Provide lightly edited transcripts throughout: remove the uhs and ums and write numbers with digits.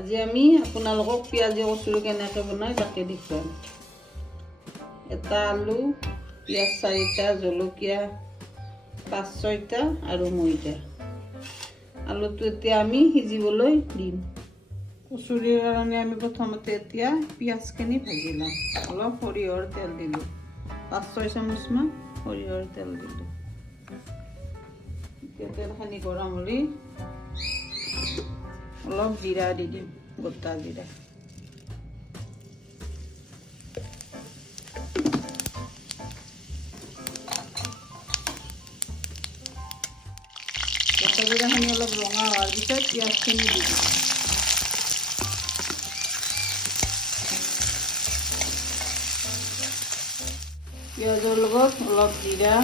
আজি আমি আপোনালোকক পিঁয়াজি কচুৰি কেনেকৈ বনাই তাকে দেখুৱাম। এটা আলু, পিঁয়াজ 4টা, জলকীয়া 5-6টা আৰু ময়দা। আলুটো এতিয়া আমি সিজিবলৈ দিম। কচুৰিৰ কাৰণে আমি প্ৰথমতে এতিয়া পিঁয়াজখিনি ভাজি ল'ম। অলপ সৰিয়হৰ তেল দিলোঁ, 5-6 চামুচমান সৰিয়হৰ তেল দিলোঁ। এতিয়া তেলখিনি গৰম হ'লে অলপ জিৰা দি দিম, গোটা জিৰা। গোটা জিৰাখিনি অলপ ৰঙা হোৱাৰ পিছত পিঁয়াজখিনি দি দিম। পিঁয়াজৰ লগত অলপ জিৰা,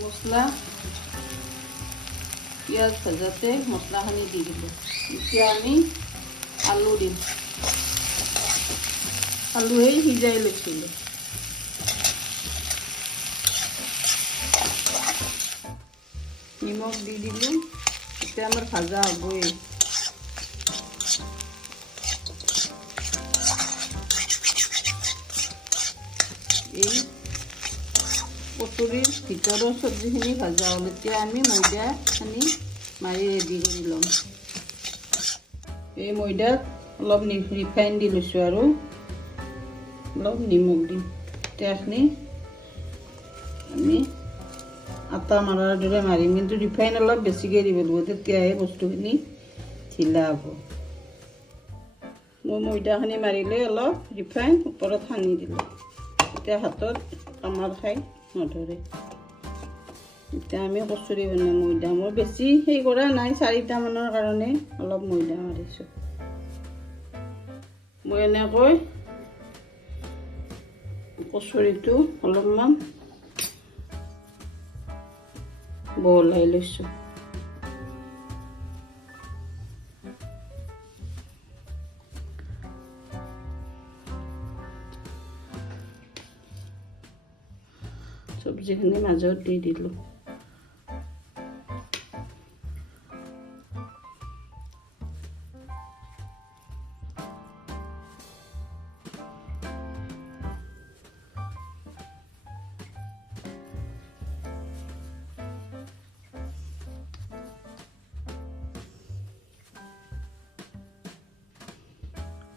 মছলা, পিঁয়াজ ভাজাতে মছলাখিনি দি দিলোঁ। এতিয়া আমি আলু দিম। আলু সিজাই লৈছিলোঁ। নিমখ দি দিলোঁ। এতিয়া আমাৰ ভাজা হ'বই। এই কচুৰিৰ ভিতৰৰ চব্জিখিনি ভাজা হ'ল। এতিয়া আমি ময়দাখিনি মাৰি ৰেডি কৰি ল'ম। এই ময়দাত অলপ ৰিফাইন দি লৈছোঁ আৰু অলপ নিমখ দিম। এতিয়া এইখিনি আমি আটা মাৰাৰ দৰে মাৰিম, কিন্তু ৰিফাইন অলপ বেছিকৈ দিব লাগিব, তেতিয়াহে বস্তুখিনি ঢিলা হ'ব। মই ময়দাখিনি মাৰিলে অলপ ৰিফাইন ওপৰত সানি দিলোঁ, এতিয়া হাতত কামাৰ খাই নধৰে। এতিয়া আমি কচুৰি বনাম। ময়দা মোৰ বেছি সেই কৰা নাই, 4টা মানৰ কাৰণে অলপ ময়দা মাৰিছোঁ। মই এনেকৈ কচুৰিটো অলপমান বহলাই লৈছোঁ। চব্জিখিনি মাজত দি দিলোঁ।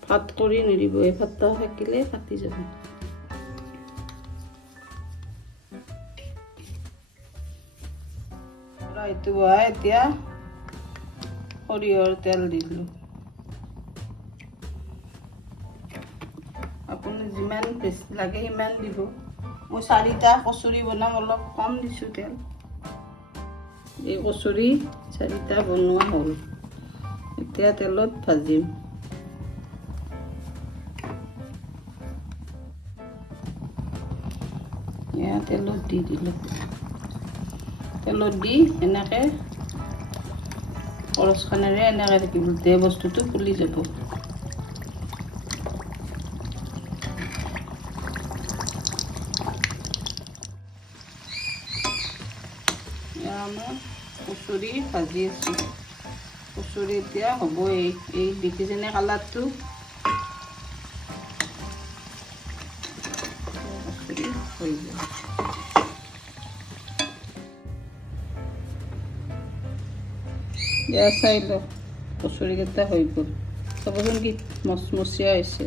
ফাট কৰি নিদিব, এই ফাটা থাকিলে ফাটি যাব। এইটো বহাই এতিয়া সৰিয়হৰ তেল দিলোঁ। আপুনি যিমান বেছি লাগে সিমান দিব। মই 4টা কচুৰি বনাম, অলপ কম দিছোঁ তেল। এই কচুৰি 4টা বনোৱা হ'ল। এতিয়া তেলত ভাজিম। এয়া তেলত দি দিলোঁ। তেলত দি এনেকৈ কৰচখনেৰে এনেকৈ থাকিব, গোটেই বস্তুটো ফুলি যাব। এয়া আমাৰ কচুৰি ভাজি আছোঁ। কচুৰি এতিয়া হ'বই। এই দেখিছেনে কালাৰটো? কচুৰি হৈ গ'ল। চাই লওক, কচুৰিকেইটা হৈ গ'ল। চাবচোন কি মচমচীয়া হৈছে।